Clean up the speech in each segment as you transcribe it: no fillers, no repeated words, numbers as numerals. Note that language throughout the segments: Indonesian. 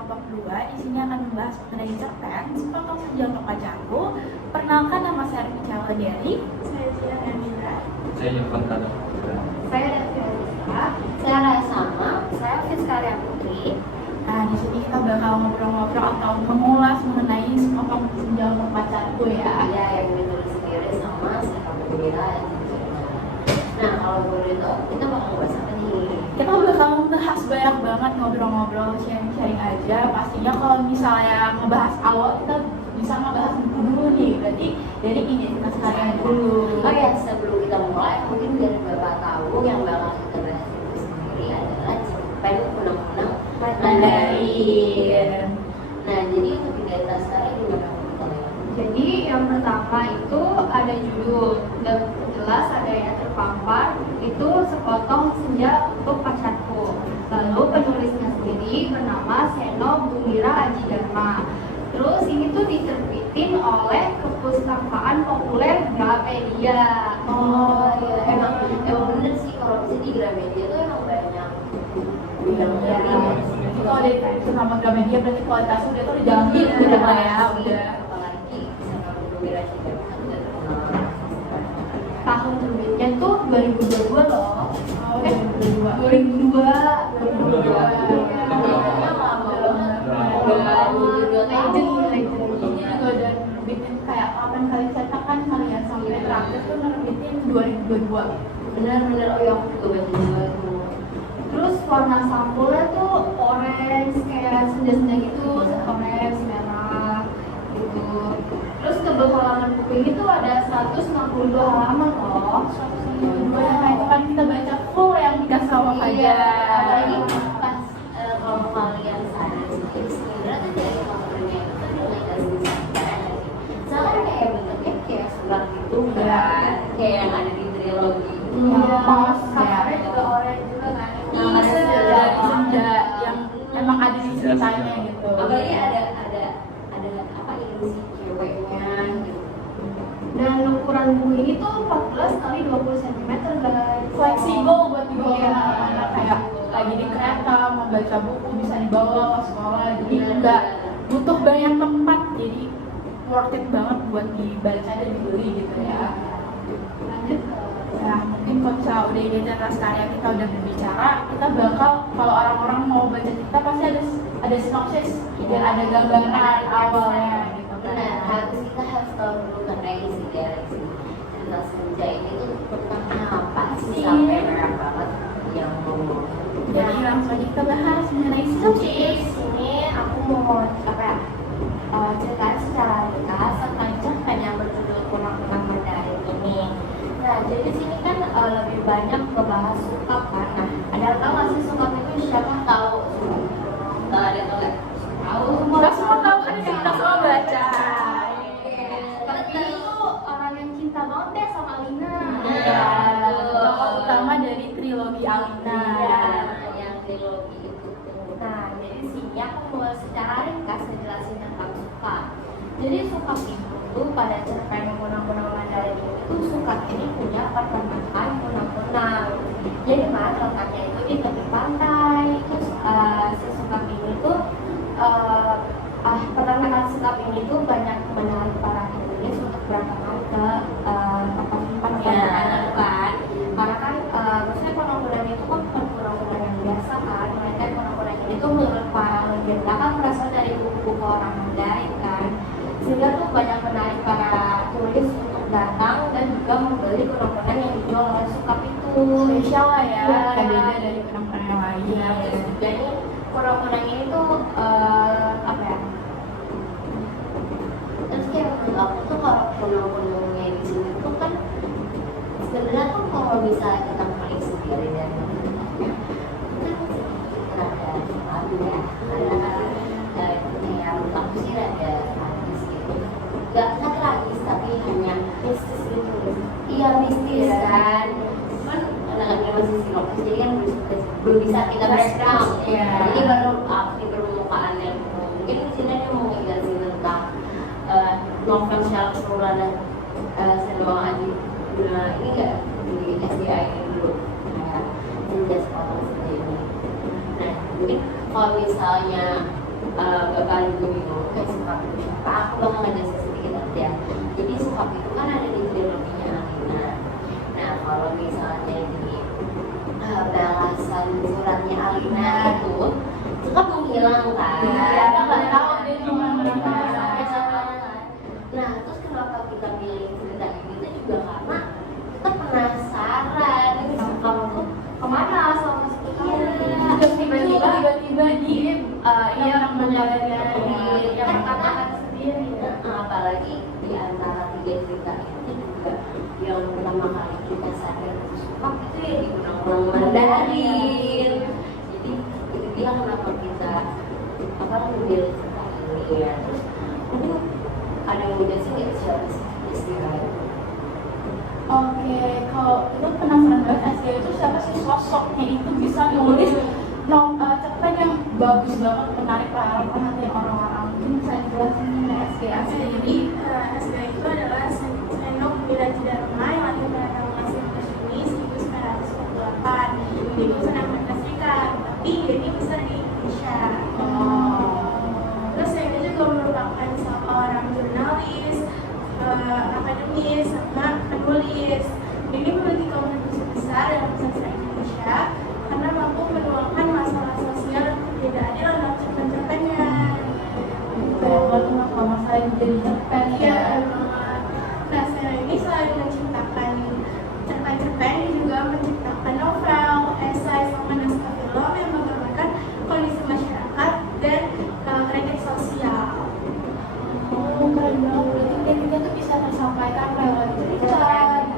kelompok 2 di sini akan membahas mengenai cerpen Sepotong Senja Untuk Pacarku. Perkenalkan, nama saya Arvica Wadiari. Saya Jian Emira. Saya Irfan Kadang. Saya Devia Rizka. Saya Raya Sama. Saya Fiskaria Putri. Nah, di sini kita bakal ngobrol-ngobrol atau mengulas mengenai Sepotong Senja Untuk Pacarku ya. Ya, yang ditulis sendiri sama saya Bira. Nah, kalau boleh tahu kita bakal bahas apa nih? Kita bakal membahas banyak banget, ngobrol-ngobrol, sharing-sharing aja. Pastinya kalau misalnya ngebahas awal, kita bisa ngebahas buku dulu nih. Berarti dari identitas kalian dulu. Oh ya, sebelum kita mulai, mungkin biar Bapak tahu yang bakal kita bahas itu sendiri adalah cerpen Undang-Undang Mandarin. Nah, jadi untuk identitas kalian gimana? Jadi yang pertama itu ada judul dan jelas ada yang terpampar itu Sepotong Senja Untuk Pacarku. Lalu penulisnya sendiri bernama Seno Bumira Aji Dharma. Terus ini tuh diterbitin oleh Perpustakaan Populer Gramedia. Oh iya, emang bener sih kalau di sini Gramedia tuh emang banyak. Iya. Jadi kalau dari sama Gramedia berarti kualitasnya udah tuh dijamin udah lah ya, udah. Apalagi sama Bumira Aji Dharma juga terkenal. Tahun terbitnya tuh 2022 loh. Oh, 2022. 2002. Udah nerbitin kayak 8 kali cetakan kalian sampai terakhir tuh nerbitin 2022. Bener-bener, oh ya aku juga baca juga tuh. Terus warna sampulnya tuh orange kayak senja-senja gitu, orange, merah gitu. Terus tebel halaman buku ini tuh ada 162 halaman loh. 162 yang itu kan kita baca full yang dikasih sama Iya, aja. apalagi pas kalau kalian sadar sih sebenarnya tuh dari covernya itu tuh mulai dari cerpen. Soalnya kayak bentuknya kayak surat gitu kan, kayak yang ada di trilogi. Iya, Pas covernya ya. juga orange juga kan. Yang ada senja yang emang ada di ceritanya gitu. Apalagi ada apa ilusi ceweknya gitu. Dan ukuran buku ini tuh 14 kali 20 cm guys. Fleksibel buat dibawa Iya. kemana-mana, kayak lagi di kereta mau baca buku bisa dibawa ke sekolah, jadi nggak butuh banyak tempat, jadi worth it banget buat dibaca dan dibeli gitu ya. Lanjut. Nah, mungkin kalau misalnya udah identitas karya kita udah berbicara, kita bakal kalau orang-orang mau baca kita pasti ada sinopsis biar ada gambaran awalnya gitu kan. Benar, kita harus tahu dulu karena isi dari cerita senja ini tuh tentang apa sih sampai banyak banget yang mau. Jadi langsung aja kita bahas mengenai sinopsis. Ini aku mau apa ya? Ceritain secara ringkas tentang cerpen yang berjudul Undang-Undang Mandarin ini. Nah, jadi di sini kan lebih banyak ngebahas sukap kan. Nah, ada yang tahu nggak sih sukap itu siapa tahu? Tahu ada tahu nggak? Tahu. Kita semua tahu kan kita semua baca. Kalau dia tuh orang yang cinta banget deh sama Alina. Iya, tokoh utama dari trilogi Alina. Iya, yang trilogi itu. Nah, jadi sini aku mau secara ringkas ngejelasin tentang sukap. Jadi sukap itu pada cerpen Undang-Undang Mandarin itu sukap ini punya peternakan undang-undang. Jadi mana letaknya itu di tepi pantai. Terus si sukap ini tuh peternakan sukap ini tuh banyak menarik para turis untuk berangkat ke tempat peternakan kan. Karena kan maksudnya undang-undang itu kan bukan undang-undang yang biasa kan. Mereka undang-undang ini tuh menurut para legenda kan berasal dari buku-buku orang Mandarin kan. Sehingga tuh banyak menarik para turis untuk datang dan juga membeli undang-undang yang dijual oleh sukap itu. Spesial lah ya, Iya. beda dari penampilan yang lain. Iya, jadi undang-undang ini tuh apa ya? Terus kayak menurut aku tuh kalau undang-undangnya di sini tuh kan sebenarnya tuh kalau misalnya kita paling sendiri dan kan ada ya, ada kayak menurut aku sih ada tragis gitu. Gak tragis tapi hanya mistis gitu. Iya mistis kan. Kan anak-anak masih sinopsis jadi kan belum bisa kita breakdown. Iya. Jadi baru di permukaan yang mungkin di sini dia mau ngejelasin tentang novel secara keseluruhan Seno Aji Dharma ini nggak di SDI ini dulu kayak senja sepotong senja ini. Nah mungkin kalau misalnya Bapak juga bingung kayak sukap itu apa. Aku bakal ngejelasin sedikit aja. Jadi sukap itu kan ada di triloginya Alina. Nah kalau misalnya di balasan suratnya Alina itu sukap menghilang kan. Kita nggak tahu dia cuma Nah terus kenapa kita pilih cerita ini itu juga karena kita penasaran ini sukap tuh kemana sama tiba-tiba di yang menjalannya yang katakan sendiri. Apalagi di antara 3 cerita itu juga yang pertama kali kita sadar sukap itu ya di undang-undang Mandarin. Jadi itu dia kenapa kita mengambil cerita ini ya. Terus mungkin ada yang udah sih siapa sih istilahnya. Oke, kalau itu penasaran banget SG itu siapa sih sosoknya itu bisa nulis cerpen yang bagus banget, menarik perhatian orang-orang. Mungkin saya jelasin SG. Jadi SG itu adalah Sendok Biraji Dharma yang lahir pada tanggal 19 Juni 1948 di Busan Amerika Serikat, tapi ini besar di Indonesia. Terus saya juga merupakan seorang jurnalis, akademis, sama penulis. Ini memiliki kontribusi besar dalam sastra Indonesia karena mampu menuangkan masalah sosial dan perbedaan dalam cerpen-cerpennya. Kayak waktu masalah yang jadi cerpen ya. Nah, saya ini selain menciptakan cerpen-cerpen, juga menciptakan novel, esai, sama naskah film yang menggambarkan kondisi masyarakat dan kritik sosial. Oh, keren banget. Berarti kritiknya tuh bisa tersampaikan lewat cerita.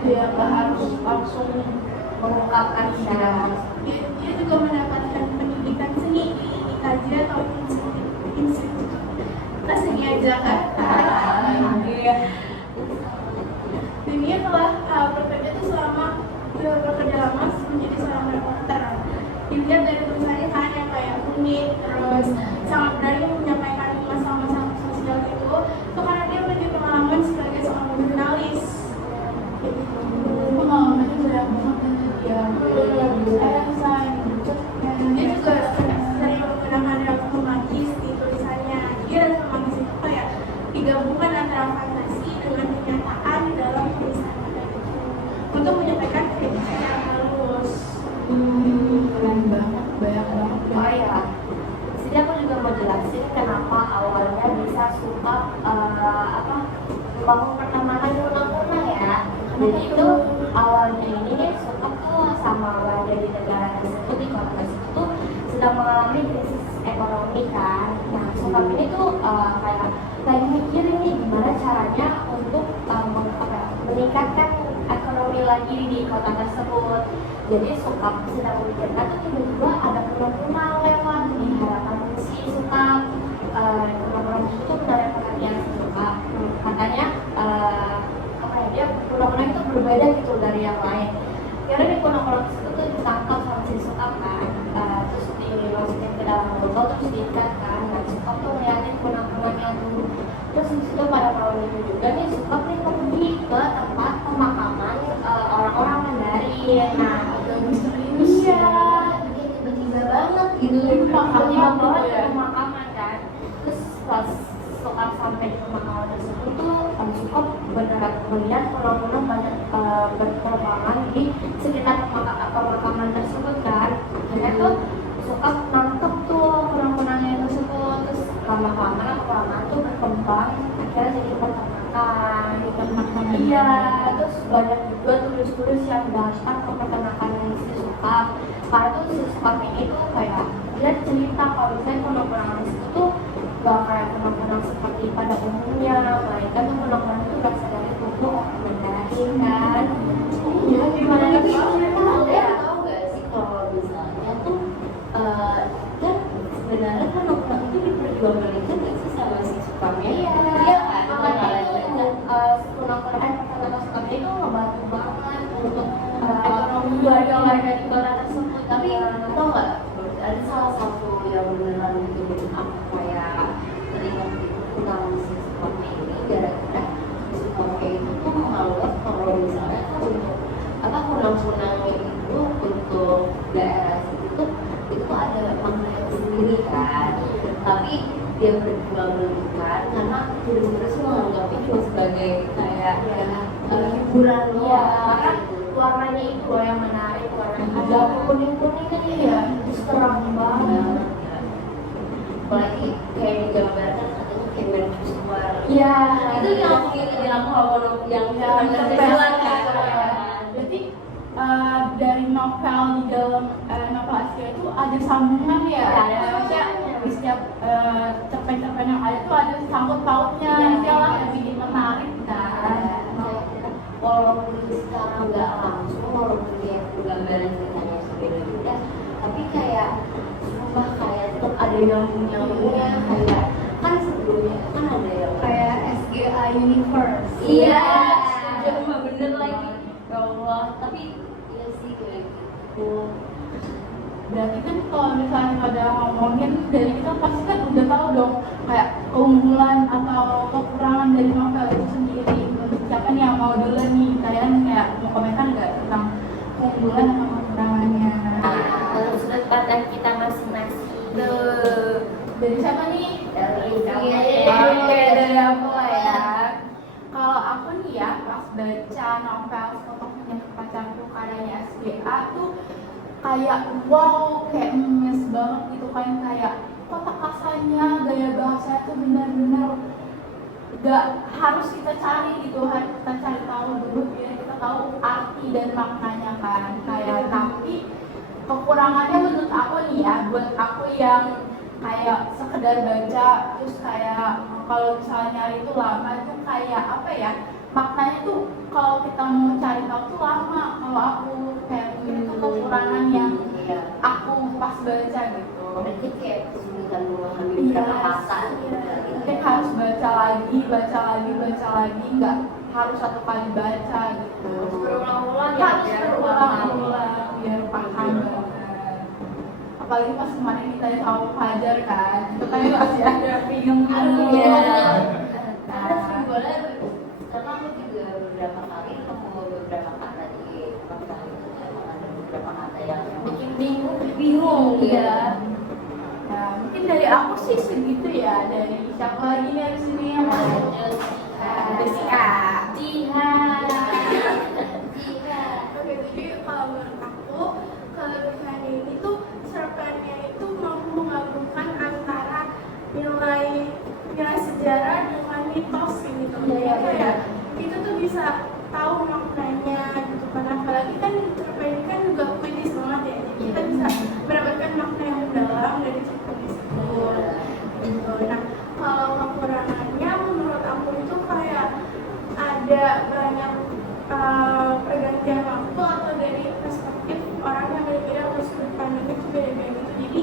Dia nggak harus langsung Mengungkapkan secara Dia juga mendapatkan pendidikan seni di IKJ atau Institut Seni Jakarta. Dan dia telah bekerja lama menjadi seorang reporter. Dilihat dari tulisannya kan yang kayak unik, terus sangat berani menyampaikan masalah-masalah sosial itu karena dia memiliki pengalaman sebagai seorang jurnalis. pengalamannya banyak banget dan Dia juga sering menggunakan drama magis di tulisannya. Dia drama magis itu kayak digabungkan antara fantasi dengan kenyataan di dalam tulisannya untuk menyampaikan kritik secara halus. keren banget, banyak banget. Oh iya, jadi aku juga mau jelasin kenapa awalnya bisa suka membangun pertemanan di Punang ya. Jadi itu awalnya ini suka tuh sama warga di negara tersebut, di kota tersebut tuh sedang mengalami krisis ekonomi kan. Nah, suka ini tuh kayak lagi mikirin nih gimana caranya untuk meningkatkan ekonomi lagi di kota tersebut. Jadi Sukap sedang memikirkan tuh tiba-tiba ada kunang-kunang lewat di hadapan si Sukap. Kunang-kunang itu menarik perhatian si Sukap. Katanya dia kunang-kunang itu berbeda gitu dari yang lain. Karena di kunang-kunang tersebut tuh ditangkap sama si Sukap kan, terus dimasukin ke dalam botol terus diikat kan. Dan Sukap tuh ngeliatin kunang-kunang yang dulu. Terus disitu pada malam itu juga nih Sukap nih pergi ke tempat pemakaman orang-orang Mandarin. Nah, iya, tiba-tiba banget gitu, tiba-tiba banget ke pemakaman kan. Terus pas Sukap sampai di pemakaman tersebut tuh Sukap beneran melihat kunang-kunang banyak berterbangan di sekitar pemakaman tersebut kan. Akhirnya tuh Sukap nangkep tuh kunang-kunangnya tersebut. Terus lama-kelamaan tuh berkembang, akhirnya jadi peternakan. Iya, terus banyak juga turis-turis yang datang ke peternakan si Sukap. Karena tuh si Sukap ini tuh kayak dia cerita kalau misalnya kunang-kunang itu tuh gak kayak kunang-kunang seperti pada umumnya, melainkan tuh kunang-kunang itu berasal dari tubuh orang Mandarin kan. Iya, gimana itu? Tahu gak sih kalau misalnya tuh kan sebenarnya kunang-kunang itu diperjualbelikan gak sih sama si Sukapnya? Iya kan? Makanya itu kunang-kunang Sukap itu ngebantu banget untuk ekonomi warga-warga di kota tersebut. Tapi tau gak? Ada salah satu yang beneran bikin aku kayak teringat tentang si Sukapnya ini gara-gara si Sukapnya itu tuh menganggap kalau misalnya tuh untuk kunang-kunangnya itu untuk daerah situ itu ada maknanya sendiri kan. Tapi dia berjual belikan karena bener-bener sih menganggapnya cuma sebagai kayak hiburan Iya. karena warnanya itu loh yang menarik, warna hijau Ada kuning-kuning kan Iya. terus terang banget. Apalagi kayak digambarkan katanya kayak mercus keluar. Iya. Itu yang bikin aku hormon yang Terpelan kan. Berarti dari novel di dalam novel Asia itu ada sambungan ya? Ada. Maksudnya di setiap cerpen-cerpen yang ada tuh ada sangkut pautnya. Iya. Itulah yang bikin menarik kan. Walaupun secara nggak langsung, walaupun dia gambaran ceritanya berbeda-beda, tapi kayak sumpah kayak tetap ada nyambung-nyambungnya. Kayak kan sebelumnya kan ada yang Kayak SGA Universe. iya, cuma bener lagi ya Allah, tapi iya sih kayak gitu. Berarti kan kalau misalnya pada ngomongin dari kita pasti kan udah tahu dong kayak keunggulan atau kekurangan dari novel itu sendiri. Siapa nih yang mau dulu nih? Kalian kayak mau komentar nggak tentang keunggulan atau kekurangannya? Sudut pandang kita masing-masing. Dari siapa nih? Dari Oke, dari aku lah ya. Kalau aku nih ya pas baca novel Sepotong Senja Pacarku karyanya SGA tuh kayak wow, kayak ngemes banget gitu kan, kayak kata kasarnya, gaya bahasa tuh benar-benar gak harus kita cari gitu, harus kita cari tahu dulu biar kita tahu arti dan maknanya kan. Kayak tapi kekurangannya menurut aku nih ya, buat aku yang kayak sekedar baca terus kayak kalau misalnya nyari itu lama itu kayak apa ya, maknanya tuh kalau kita mau cari tahu tuh lama. Kalau aku kayak mungkin itu kekurangan yang aku pas baca gitu. Berarti kayak kesulitan memahami Iya, beberapa kata gitu. mungkin harus baca lagi, nggak harus satu kali baca gitu. Berulang-ulang ya, Harus biar berulang-ulang biar paham banget. Apalagi pas kemarin kita tahu Fajar kan, itu kan masih ada bingung-bingung. Iya. Nah, Ada simbolnya karena aku juga beberapa kali ketemu beberapa kata di novel itu emang ada beberapa kata yang bikin bingung iya. Nah, mungkin dari aku sih segitu ya. Dari siapa lagi nih dari sini yang mau? Dari si Kak Jihan. Oke, jadi kalau menurut aku kelebihan ini tuh cerpennya itu mampu menggabungkan antara nilai sejarah dengan mitos gitu. Jadi kayak itu tuh bisa tahu maknanya gitu kan. Apalagi kan cerpen ini kan juga puitis banget ya. Jadi kita bisa mendapatkan makna yang mendalam dari cerpen tersebut. Gitu. Nah, kalau kekurangannya menurut aku itu kayak ada banyak pergantian waktu atau dari perspektif orang yang berbeda atau sudut pandangnya itu beda-beda gitu. Jadi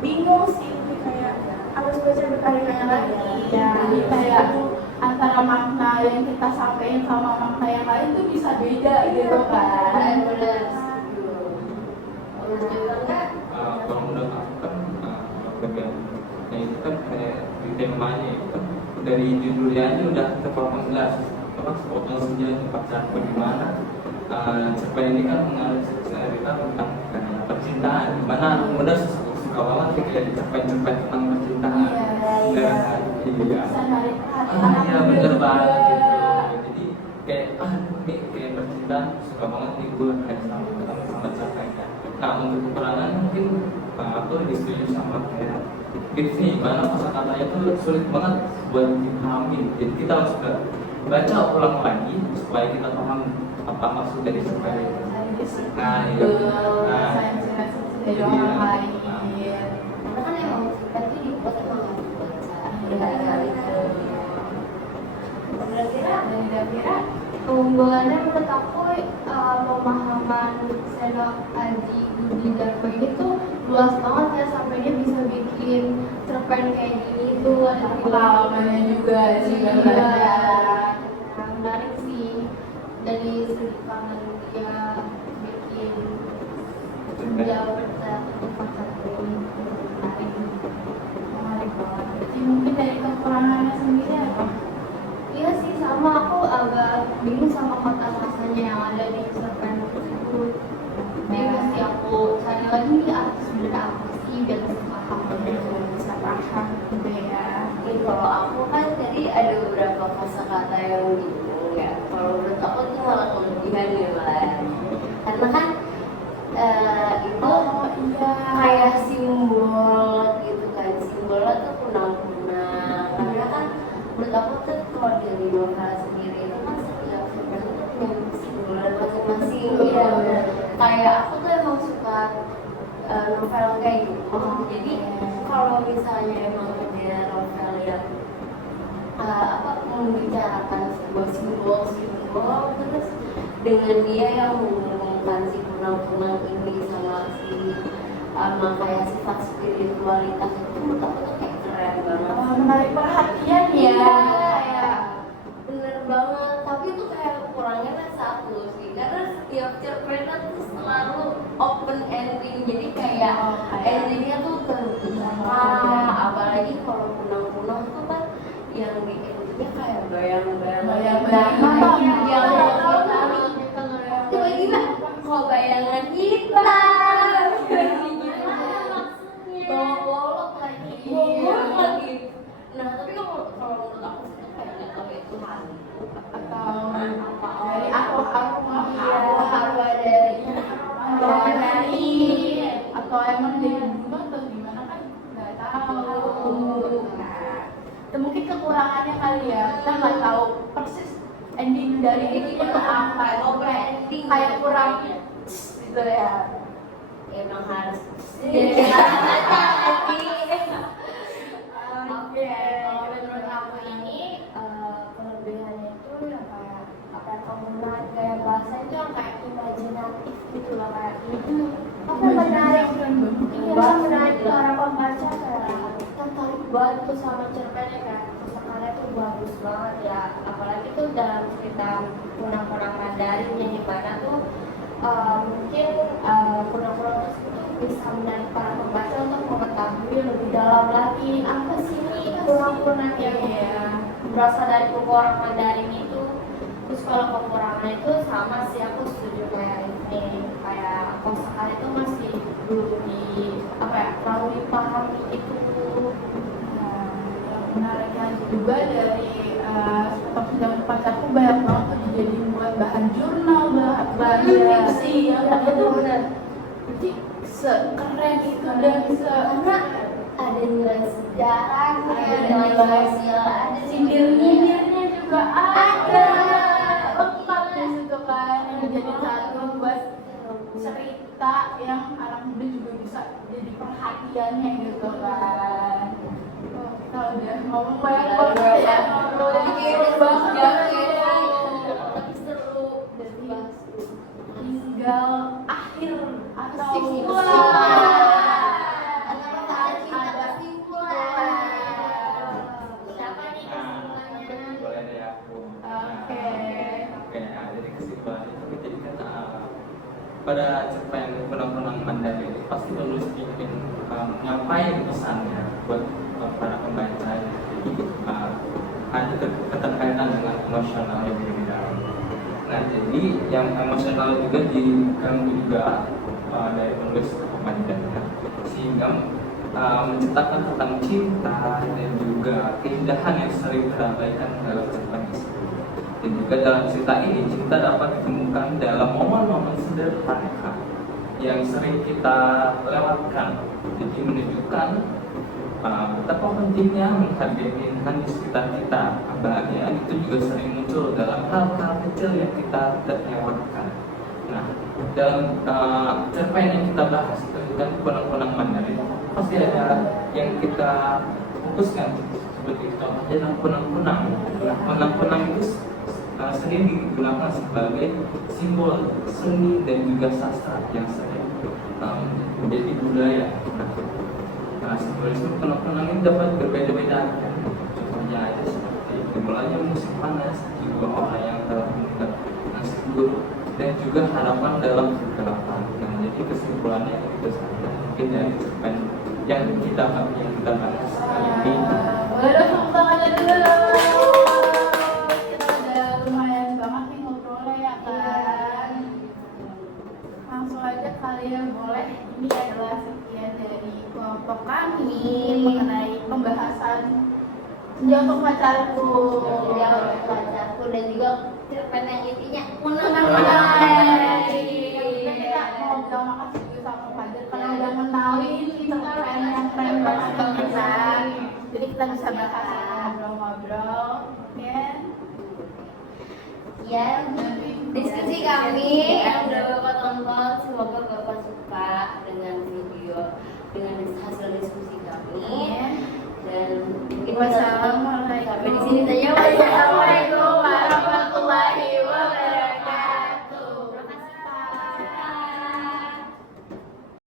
bingung sih, kayak harus baca berkali-kali lagi. Ya, kayak antara makna yang kita sampaikan sama makna yang lain tuh bisa beda gitu kan. benar-benar Kalau menurut aku kan nah itu kan kayak di temanya itu kan dari judulnya aja udah terpampang jelas apa Sepotong Senja Pacarku di mana. Cerpen ini kan mengalami cerita tentang percintaan, di mana mudah suka banget kayak di cerpen-cerpen tentang percintaan. Iya. Iya. Bisa narik perhatian Iya anak bener muda banget juga. gitu. Jadi kayak ini kayak percintaan suka banget nih gue kayak sama cerpennya. Nah untuk kekurangan mungkin aku lebih setuju sama kayak Gift nih, mana kata-katanya tuh sulit banget buat dipahami. Jadi kita harus baca ulang lagi supaya kita paham apa maksud dari cerpen itu. Nah, iya. Nah, Dari orang lain. karena kan emang cerpen itu dibuat emang harus dibaca berkali-kali. Kira-kira Dari Davira, Keunggulannya menurut aku pemahaman Seno Aji Budi Darko ini tuh luas banget ya, sampai dia bisa bikin cerpen kayak gini tuh ada pengalamannya juga sih Iya. gambarnya. Nah, menarik sih dari sudut pandang dia bikin dia pacarku ini menarik. Menarik banget. Jadi mungkin dari kekurangannya sendiri apa? Iya sih, sama aku agak bingung sama kata-katanya yang ada di cerpen tersebut. Jadi mesti aku cari lagi nih arti sebenarnya apa sih diskusi biar bisa paham bisa paham gitu ya. Ini kalau aku kan tadi ada beberapa kosakata yang bingung ya. Kalau menurut aku tuh malah kelebihan ya malah. Karena kan itu kayak simbol gitu kan. Simbolnya tuh kunang-kunang. Karena kan menurut aku tuh kalau dari novel sendiri itu kan setiap cerpen tuh punya simbolnya masing-masing. Iya. Kayak aku tuh emang suka novel kayak gitu. Jadi kalau misalnya emang ada novel yang membicarakan sebuah simbol terus dengan dia yang menghubungkan si kunang-kunang ini sama si kayak sifat spiritualitas itu menurut aku tuh kayak keren banget. Menarik perhatian ya. Kayak bener banget, tapi itu kayak kurangnya kan satu sih, karena setiap cerpennya tuh selalu open ending, jadi kayak endingnya tuh terbuka. Apalagi kalau kunang-kunang tuh kan yang di endingnya kayak bayang-bayang tiba-tiba kok bayangan hitam bolok lagi. Nah tapi kalau menurut aku sih tuh kayak nggak tahu itu hantu Atau dari arwah dari atau emang dari dulu atau gimana kan nggak tahu. Itu mungkin kekurangannya kali ya, kita nggak tahu persis ending dari itu tuh apa. Kayak kurang gitu ya. emang harus Oke, kalau menurut aku ini kelebihannya itu yang kayak apa yang kamu bilang kayak bahasa itu yang kayak imajinatif gitu loh, kayak apa menarik, iya menarik para pembaca, kayak tertarik banget tuh sama cerpennya, kayak kosakannya tuh bagus banget ya, apalagi tuh dalam cerita kunang-kunang Mandarin yang dimana tuh mungkin kunang-kunang tersebut tuh bisa menarik para pembaca untuk mengetahui lebih dalam lagi apa sih ini kunang-kunang yang berasal dari buku orang Mandarin itu. Terus kalau kekurangan itu sama sih, aku setuju kayak ini, kayak kosakata itu masih belum terlalu dipahami itu. Menariknya juga dari stok sidang pacarku banyak banget tuh dijadiin buat bahan jurnal, bahan fiksi yang itu benar. Jadi sekeren itu dan karena ada nilai sejarahnya, ada nilai sosial, ada sindir-nyindirnya juga ada. Lengkap di situ kan, yang jadi satu buat cerita yang anak muda juga bisa jadi perhatiannya gitu kan. Kita udah ngomong banyak banget ya, ngobrolin banget ya, tapi seru dan tinggal akhir atau Siapa nih kesimpulannya? Boleh deh aku. Oke, jadi kesimpulannya itu jadi kan pada cerpen kunang-kunang Mandarin itu pasti penulis ingin ngapain pesannya buat para pembaca. Jadi ada keterkaitan dengan emosional yang di dalam. Nah, jadi yang emosional juga diganggu juga dari penulis Mandarin, sehingga menceritakan tentang cinta dan juga keindahan yang sering terabaikan dalam cerpen itu. Dan juga dalam cerita ini, cinta dapat ditemukan dalam momen-momen sederhana yang sering kita lewatkan. Jadi menunjukkan betapa pentingnya menghargai keindahan di sekitar kita. Bahagia itu juga sering muncul dalam hal-hal kecil yang kita lewatkan. Nah, dalam cerpen yang kita bahas itu kan kunang-kunang Mandarin, pasti ada yang kita fokuskan seperti contohnya adalah kunang-kunang. Nah, kunang-kunang itu sering digunakan sebagai simbol seni dan juga sastra yang sering menjadi budaya. Nah, simbolisme kunang-kunang ini dapat berbeda-beda. Contohnya aja seperti dimulainya musim panas, juga orang yang telah meninggal, nasib buruk, dan juga harapan dalam kegelapan. Nah, jadi kesimpulannya itu saja mungkin dari cerpen yang kita bahas kali ini. Boleh dong tangannya dulu. Kita udah lumayan banget nih ngobrolnya ya kan. Langsung aja kali ya, boleh. Ini adalah sekian dari kelompok kami mengenai pembahasan senja untuk pacarku. Dia untuk pacarku dan juga cerpen yang intinya Menang-menang. Kita mau bilang makasih juga sama Fajar karena udah mengenalin cerpen yang keren banget ke kita. Jadi kita bisa bahas ngobrol-ngobrol. Oke. ya diskusi kami yang udah Bapak tonton, semoga Bapak